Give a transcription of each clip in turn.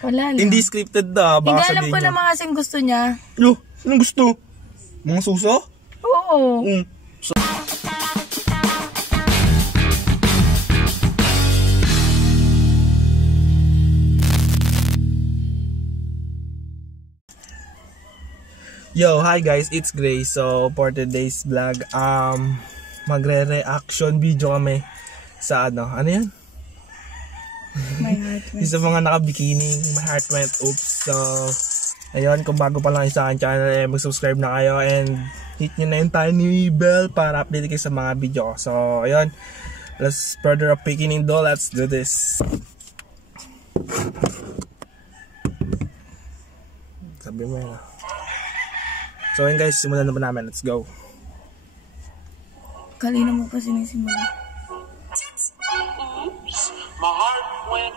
Wala lang. Hindi scripted na. Hindi, alam ko naman kasing gusto niya. Yo, anong gusto? Mga suso? Oo. Yo, hi guys, it's Gray. So, for today's vlog, magre-reaction video kami sa ano yan? My heart went. Isa mga naka-bikini, my heart went oops. So, ayun, kung bago pa lang sa akin channel, mag-subscribe na kayo and hit nyo na yung tiny bell para update kayo sa mga video ko. So, ayun, let's further up beginning though, let's do this. Sabi mo yun. So ayun guys, simulan na ba namin? Let's go. Kanina mo pa sinisimula. My heart went.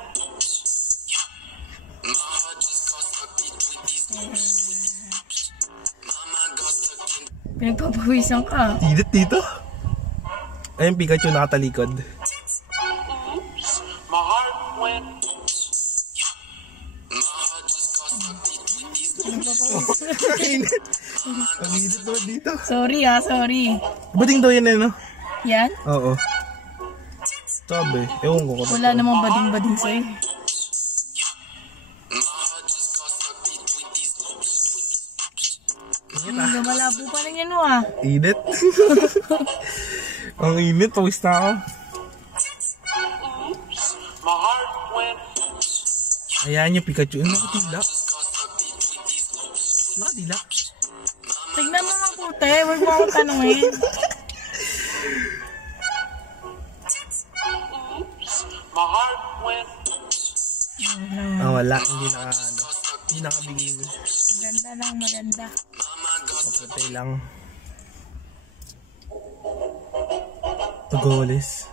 Pinagpapawisan ka. Tidit dito. Ayun, Pikachu nakatalikod. My heart went. Ang hidit naman dito. Sorry sorry. Bading daw yan no? Yan? Oo. Sabi, ewan ko. Wala namang bading-bading sa'yo. Malabo pa rin yan Init. Ang init, pawis na ako. My heart went. Ayan yung Pikachu. Nakatila. Nakatila. Tignan mo mabuti, huwag mo akong tanungin. My heart went. Wala. Hindi nakabigil. Maganda lang, maganda. Kapatay lang. Tagolis.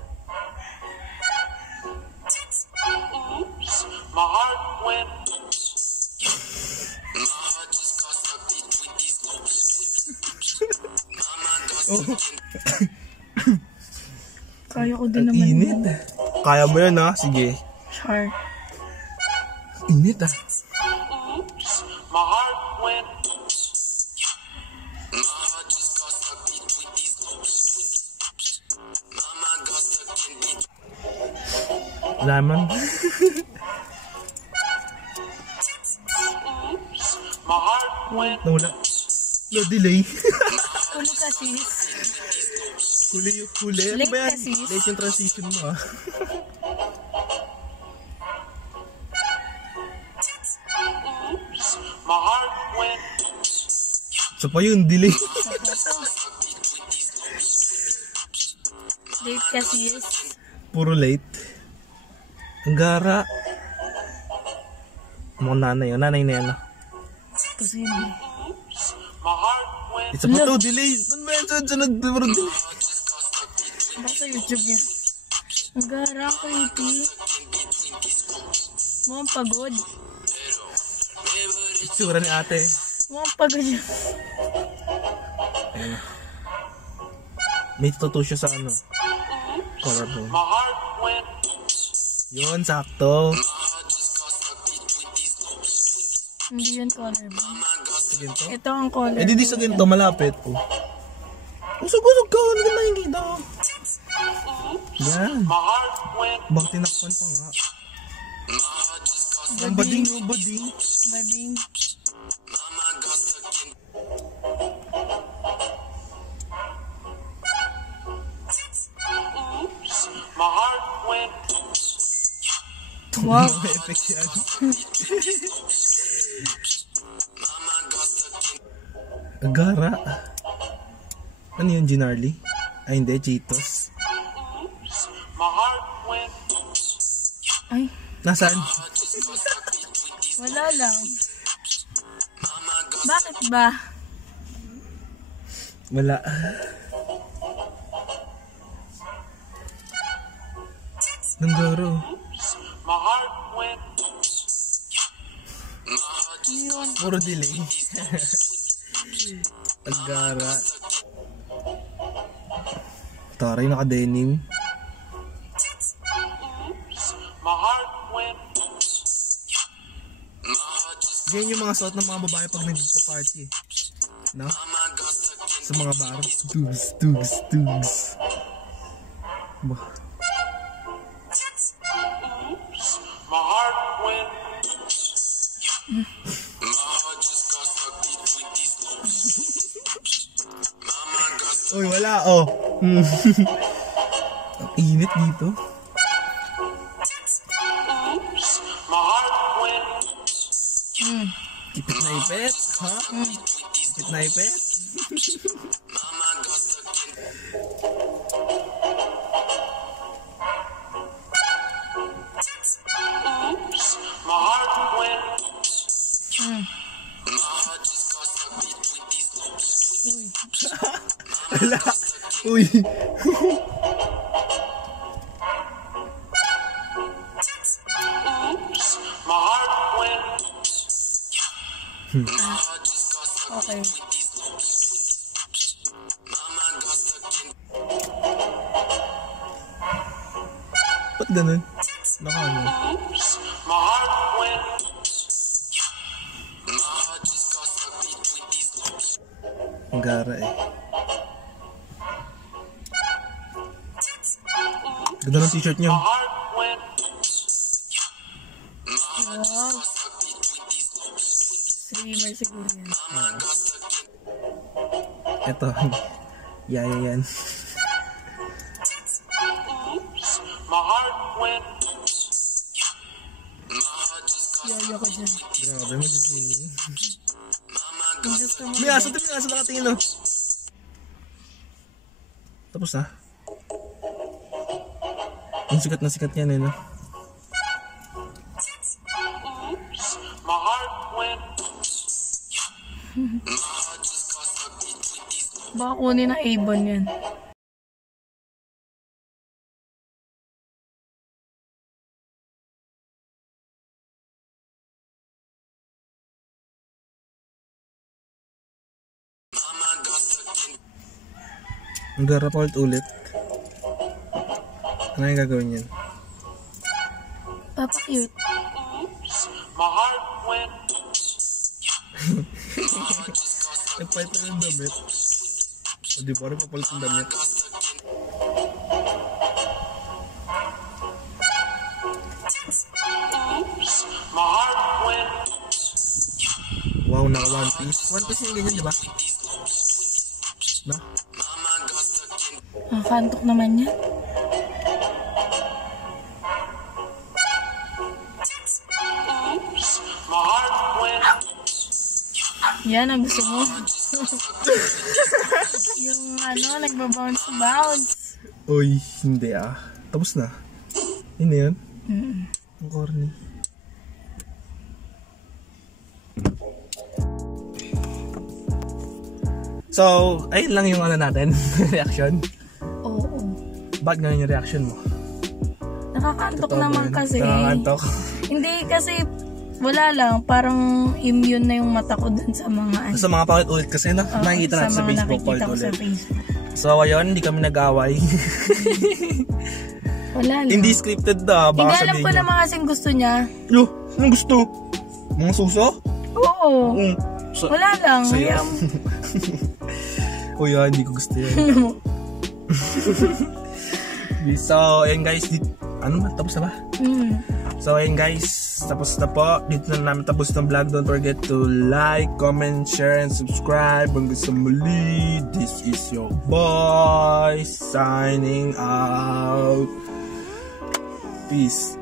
My heart went. Kaya ko din naman. Init. Kaya mo yun Sige. Sure. Init My heart went. Lemon. My heart went. Nawala. No delay. Huli ka sis. Huli. Ano ba yan? Late ka, sis. Late yung transition mo My heart went. So pa yun, delay. Late ka sis. Puro late. Ang gara. Mga nanay. Nanay na yan Kasi My heart went. Isa pa to, delay. Ano ba yan? Sunod. Puro delay. baka sa YouTube yan. Ang gara, creepy. Mukhang pagod. Sura ni ate. Mukhang pagod yun. May tattoo siya sa collarbone. My heart went. Yun, sakto. Hindi yun collarbone. Sa ginto? Ito ang collarbone. Di sa ginto, malapit. Usog-usog ka. Ano ka nakikita ko? Yan. My heart went. Baka tinakpan pa nga. Ang bading. Bading. My heart went. Wow. May effect yan. Agara. Ano yun, Ginarly? Ay, hindi, Cheetos. My heart went. Ay, Nasaan? wala lang. Bakit ba? Wala. Nanggaro. My heart went. Puro delay. Agara. Taray, naka-denim. My heart went. Ganyan yung mga suot ng mga babae pag nagpa-party. No? Sa mga bar. Tugs. Bah. My heart went. Uy, wala, oh. Ang init dito. My heart went. Ipit na ipit, ha? Ipit na ipit. My heart went. Wala. Uy. My heart went. Okay. Ba't ganun? Naka ano? My heart went. Ang gara eh. Ganda ng t-shirt niyo. My heart went. Wow. Streamer siguro yan. Ito. Yaya yan. My heart went. Yaya ko dyan. Grabe mo si Kung gusto mo. May aso nakatingin, oh. Tapos na. Yung sikat na sikat yan, eh, no? My heart went. Baka kunin na Avon yan. Ang gara pa ulit. Ano yung gagawin yan? Papa cute. My heart went. Nagpalit na ng damit. O di pa rin papalit ng damit. My heart went. Wow, naka One Piece. One Piece yung ganyan, di ba? No? Nakakantok naman yan. My heart went. Yan ang gusto mo. Yung ano, nagbabounce. Uy, hindi ah. Tapos na. Hindi yun? Ang corny. So, ayun lang yung ano natin. Reaction. Oo. Bakit ganun yung reaction mo? Nakakantok Totoo naman ba yun? kasi. Nakakantok. Hindi kasi wala lang. Parang immune na yung mata ko dun sa mga ano. Sa mga paulit-ulit kasi, no? Oo, Nakikita natin sa mga Facebook nakikita ko sa paulit-ulit. Facebook. So, ayun, hindi kami nag-away. Wala lang. Hindi scripted na. Hindi Baka alam ko sabihin naman kasing gusto niya. Yo, anong gusto? Mga suso? Oo. Wala lang. Sa'yo. Hayaan mo. Uy, hindi ko gusto yan. So, ayun guys. Ano ba? Tapos na ba? So, ayun guys. Tapos na po. Dito na namin tapos ng vlog. Don't forget to like, comment, share, and subscribe. Hanggang sa muli. This is your boy signing out. Peace.